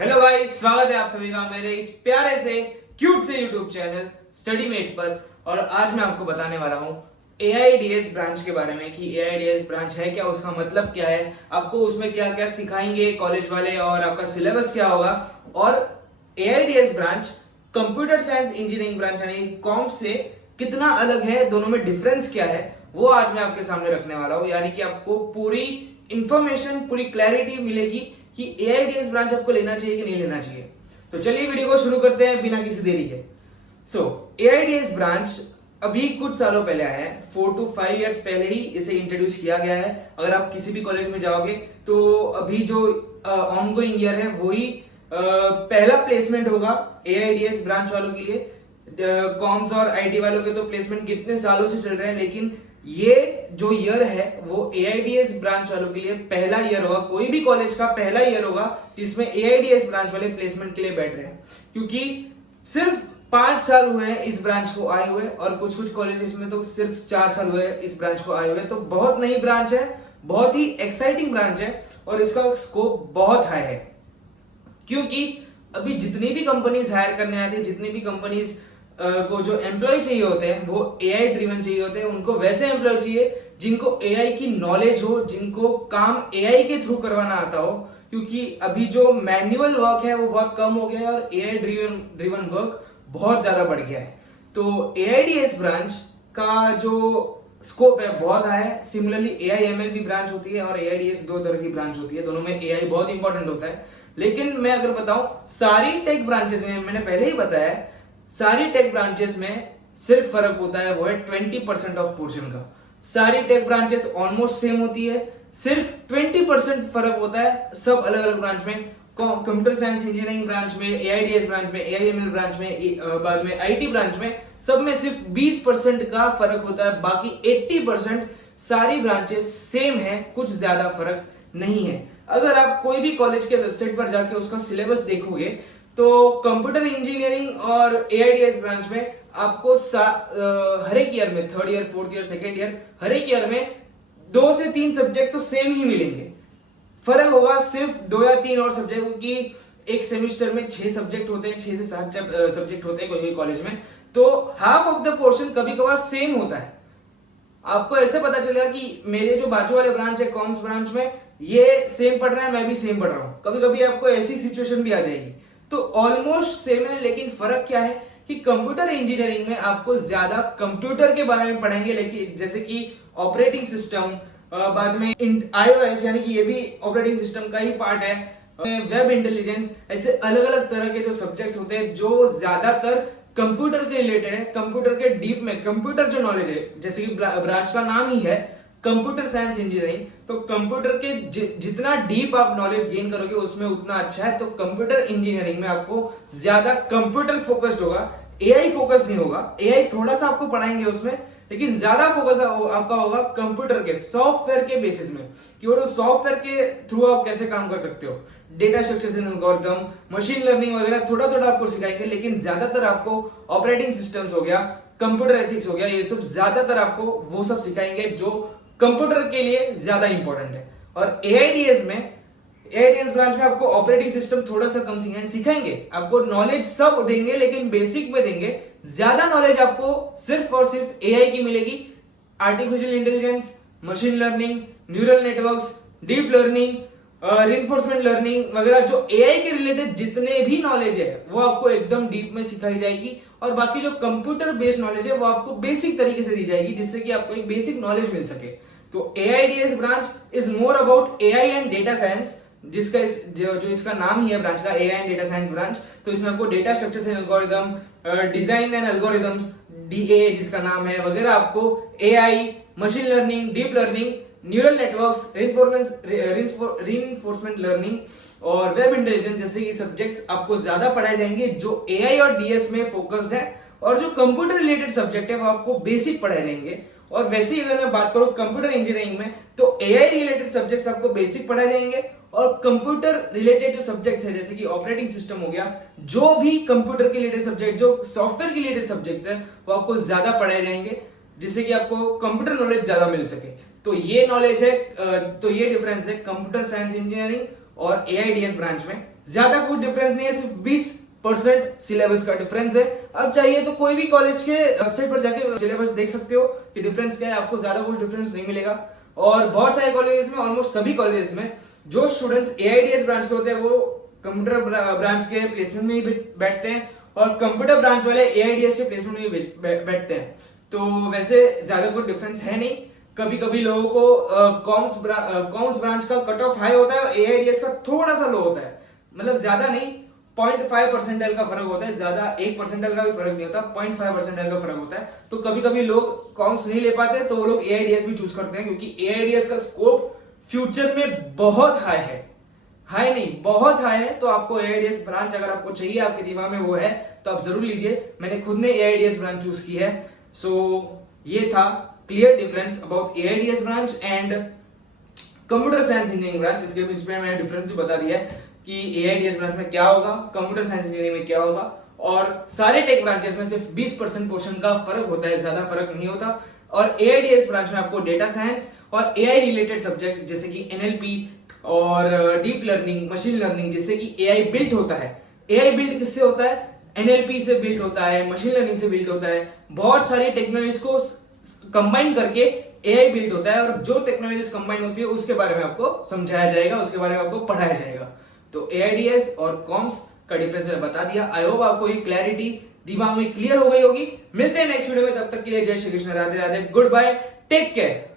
Hello guys, स्वागत है आप सभी का मेरे इस प्यारे से क्यूट से यूट्यूब चैनल स्टडीमेट पर। और आज मैं आपको बताने वाला हूँ एआईडीएस ब्रांच के बारे में कि एआईडीएस ब्रांच है क्या, उसका मतलब क्या है, आपको उसमें क्या क्या सिखाएंगे कॉलेज वाले और आपका सिलेबस क्या होगा। और AI DS branch computer science engineering branch यानी कॉम से कितना अलग है, दोनों में डिफरेंस क्या है, वो आज मैं आपके सामने रखने वाला हूँ। यानी कि आपको पूरी इंफॉर्मेशन, पूरी क्लैरिटी मिलेगी कि एआईडीएस ब्रांच आपको लेना चाहिए कि नहीं लेना चाहिए। तो चलिए वीडियो को शुरू करते हैं बिना किसी देरी के। एआईडीएस ब्रांच अभी कुछ सालों पहले आया है, 4 to 5 इयर्स पहले ही इसे इंट्रोड्यूस किया गया है। अगर आप किसी भी कॉलेज में जाओगे तो अभी जो ऑनगोइंग ईयर है वही पहला प्लेसमेंट होगा एआईडीएस ब्रांच वालों के लिए। कॉम्स और आईटी वालों के तो प्लेसमेंट कितने सालों से चल रहे हैं, लेकिन ये जो ईयर है वो एआईडीएस ब्रांच वालों के लिए पहला ईयर होगा। कोई भी कॉलेज का पहला ईयर होगा जिसमें एआईडीएस ब्रांच वाले प्लेसमेंट के लिए बैठ रहे हैं, क्योंकि सिर्फ 5 साल हुए हैं इस ब्रांच को आए हुए, और कुछ कुछ कॉलेजेस में तो सिर्फ 4 साल हुए हैं इस ब्रांच को आए हुए। तो बहुत नई ब्रांच है, बहुत ही एक्साइटिंग ब्रांच है और इसका स्कोप बहुत हाई है, क्योंकि अभी जितनी भी कंपनीज हायर करने आती है, जितनी भी कंपनीज को जो एम्प्लॉय चाहिए होते हैं वो एआई ड्रिवन चाहिए होते हैं। उनको वैसे एम्प्लॉय चाहिए जिनको एआई की नॉलेज हो, जिनको काम एआई के थ्रू करवाना आता हो, क्योंकि अभी जो मैन्युअल वर्क है वो बहुत कम हो गया है और एआई ड्रिवन वर्क बहुत ज्यादा बढ़ गया है। तो एआईडीएस ब्रांच का जो स्कोप है बहुत है। सिमिलरली एआईएमएल भी ब्रांच होती है और एआईडीएस दो तरह की ब्रांच होती है, दोनों में एआई बहुत इंपॉर्टेंट होता है। लेकिन मैं अगर बताऊं सारी टेक ब्रांचेस में, मैंने पहले ही बताया, सारी टेक ब्रांचेस में सिर्फ फर्क होता है वो है 20% ऑफ पोर्शन का। सारी टेक ब्रांचेस ऑलमोस्ट सेम होती है, सिर्फ 20% फर्क होता है सब अलग अलग ब्रांच में। कंप्यूटर साइंस इंजीनियरिंग ब्रांच में, एआईडीएस ब्रांच में, एआईएमएल ब्रांच में, बाद में आईटी ब्रांच में, सब में सिर्फ 20% का फर्क होता है। बाकी 80% सारी ब्रांचेस सेम है, कुछ ज्यादा फर्क नहीं है। अगर आप कोई भी कॉलेज के वेबसाइट पर जाके उसका सिलेबस देखोगे तो कंप्यूटर इंजीनियरिंग और एआईडीएस ब्रांच में आपको हर एक ईयर में, 3rd year, 4th year, 2nd year, हर एक ईयर में 2 से 3 सब्जेक्ट तो सेम ही मिलेंगे। फर्क होगा सिर्फ 2 या 3 और सब्जेक्ट, क्योंकि एक सेमिस्टर में 6 सब्जेक्ट होते हैं, 6 से 7 सब्जेक्ट होते हैं कोई कोई कॉलेज में, तो हाफ ऑफ द पोर्शन कभी कभार सेम होता है। आपको ऐसे पता चलेगा कि मेरे जो बाजू वाले ब्रांच है कॉमर्स ब्रांच में, ये सेम पढ़ रहा है, मैं भी सेम पढ़ रहा हूं। कभी कभी आपको ऐसी सिचुएशन भी आ जाएगी। तो ऑलमोस्ट सेम है, लेकिन फर्क क्या है कि कंप्यूटर इंजीनियरिंग में आपको ज्यादा कंप्यूटर के बारे में पढ़ाएंगे, लेकिन जैसे कि ऑपरेटिंग सिस्टम, बाद में iOS यानी कि ये भी ऑपरेटिंग सिस्टम का ही पार्ट है, वेब इंटेलिजेंस, ऐसे अलग अलग तरह के जो सब्जेक्ट्स होते हैं जो ज्यादातर कंप्यूटर के रिलेटेड है, कंप्यूटर के डीप में, कंप्यूटर जो नॉलेज है, जैसे कि ब्रांच का नाम ही है कंप्यूटर साइंस इंजीनियरिंग, तो कंप्यूटर के जितना डीप आप नॉलेज गेन करोगे उसमें उतना अच्छा है। तो कंप्यूटर इंजीनियरिंग में आपको ज्यादा कंप्यूटर फोकस्ड होगा, एआई फोकस नहीं होगा। एआई थोड़ा सा आपको पढ़ाएंगे उसमें, लेकिन ज्यादा फोकस आपका होगा कंप्यूटर के सॉफ्टवेयर के बेसिस में, कि वो सॉफ्टवेयर के थ्रू आप कैसे काम कर सकते हो। Data structures and algorithm, machine learning वगैरह थोड़ा थोड़ा आपको सिखाएंगे, लेकिन ज्यादातर आपको ऑपरेटिंग सिस्टम्स हो गया, कंप्यूटर एथिक्स हो गया, ये सब ज्यादातर आपको वो सब सिखाएंगे जो कंप्यूटर के लिए ज्यादा इंपॉर्टेंट है। और एआईडीएस ब्रांच में आपको ऑपरेटिंग सिस्टम थोड़ा सा कम सिखाएंगे, आपको नॉलेज सब देंगे लेकिन बेसिक में देंगे। ज्यादा नॉलेज आपको सिर्फ और सिर्फ एआई की मिलेगी। Artificial intelligence, machine learning, neural networks, deep learning, reinforcement learning वगैरह, जो एआई के रिलेटेड जितने भी नॉलेज है वो आपको एकदम डीप में सिखाई जाएगी। और बाकी जो कंप्यूटर बेस्ड नॉलेज है वो आपको बेसिक तरीके से दी जाएगी, जिससे कि आपको एक बेसिक नॉलेज मिल सके। तो AI DS branch is more about AI and data science, जिसका जो इसका नाम ही है ब्रांच का, AI and data science branch. तो इसमें आपको data structures and algorithm, design and algorithms, DA जिसका नाम है वगैरह, आपको AI, machine learning, deep learning, neural networks, reinforcement learning और वेब इंटेलिजेंस जैसे कि सब्जेक्ट्स आपको ज्यादा पढ़ाए जाएंगे, जो एआई और डीएस में फोकस्ड है। और जो कंप्यूटर रिलेटेड सब्जेक्ट है वो आपको बेसिक पढ़ाए जाएंगे। और वैसे ही अगर मैं बात करूं कंप्यूटर इंजीनियरिंग में, तो एआई रिलेटेड सब्जेक्ट्स आपको बेसिक पढ़ाए जाएंगे, और कंप्यूटर रिलेटेड जो सब्जेक्ट्स है जैसे कि ऑपरेटिंग सिस्टम हो गया, जो भी कंप्यूटर के रिलेटेड सब्जेक्ट, जो सॉफ्टवेयर के रिलेटेड सब्जेक्ट्स है वो आपको ज्यादा पढ़ाए जाएंगे, जिससे कि आपको कंप्यूटर नॉलेज ज्यादा मिल सके। तो ये नॉलेज है, तो ये डिफरेंस है कंप्यूटर साइंस इंजीनियरिंग और एआईडीएस ब्रांच में। ज्यादा कुछ डिफरेंस नहीं है, सिर्फ 20% सिलेबस का डिफरेंस है। अब चाहिए तो कोई भी कॉलेज के वेबसाइट पर जाके सिलेबस देख सकते हो कि डिफरेंस क्या है, आपको ज्यादा कुछ डिफरेंस नहीं मिलेगा। और बहुत सारे कॉलेजेस में, ऑलमोस्ट सभी कॉलेजेस में जो स्टूडेंट्स एआईडीएस ब्रांच के होते हैं वो कंप्यूटर ब्रांच के प्लेसमेंट में ही बैठते हैं, और कंप्यूटर ब्रांच वाले एआईडीएस के प्लेसमेंट में ही बैठते हैं। तो वैसे ज्यादा कुछ डिफरेंस है नहीं। कभी कभी लोगों को कॉमर्स ब्रांच का कट ऑफ हाई होता है, एआईडीएस का थोड़ा सा लो होता है, मतलब ज्यादा नहीं, 0.5 परसेंटाइल का फर्क होता है, ज्यादा 1 परसेंटाइल का भी फर्क नहीं होता, 0.5 परसेंटाइल का फर्क होता है। तो कभी कभी लोग कॉमर्स नहीं ले पाते तो वो लोग एआईडीएस भी चूज करते हैं, क्योंकि एआईडीएस का स्कोप फ्यूचर में बहुत हाई है, हाई नहीं बहुत हाई है। तो आपको एआईडीएस ब्रांच अगर आपको चाहिए, आपके दिमाग में वो है, तो आप जरूर लीजिए। मैंने खुद ने एआईडीएस ब्रांच चूज की है। सो ये था clear difference about AI DS branch and computer science engineering branch. इसके बीच में मैंने डिफरेंस भी बता दिया है कि एआईडीएस ब्रांच में क्या होगा, कंप्यूटर साइंस इंजीनियरिंग में क्या होगा, और सारे टेक ब्रांचेस में सिर्फ 20% पोर्शन का फर्क होता है, ज्यादा फर्क नहीं होता। और एआईडीएस ब्रांच में आपको डेटा साइंस और एआई रिलेटेड सब्जेक्ट जैसे कि एनएलपी और डीप लर्निंग, मशीन लर्निंग, जिससे कि एआई बिल्ड होता है। एआई बिल्ड किससे होता है? एनएलपी से बिल्ड होता है, मशीन लर्निंग से बिल्ड होता है, बहुत सारी टेक्नोलॉजीज को कंबाइन करके एआई बिल्ड होता है। और जो टेक्नोलॉजीज कंबाइन होती है उसके बारे में आपको समझाया जाएगा, उसके बारे में आपको पढ़ाया जाएगा। तो एआईडीएस और कॉम्स का डिफरेंस मैंने बता दिया। आई होप आपको ये क्लैरिटी दिमाग में क्लियर हो गई होगी। मिलते हैं नेक्स्ट वीडियो में, तब तक के लिए जय Shri Krishna, Radhe Radhe, goodbye, take care.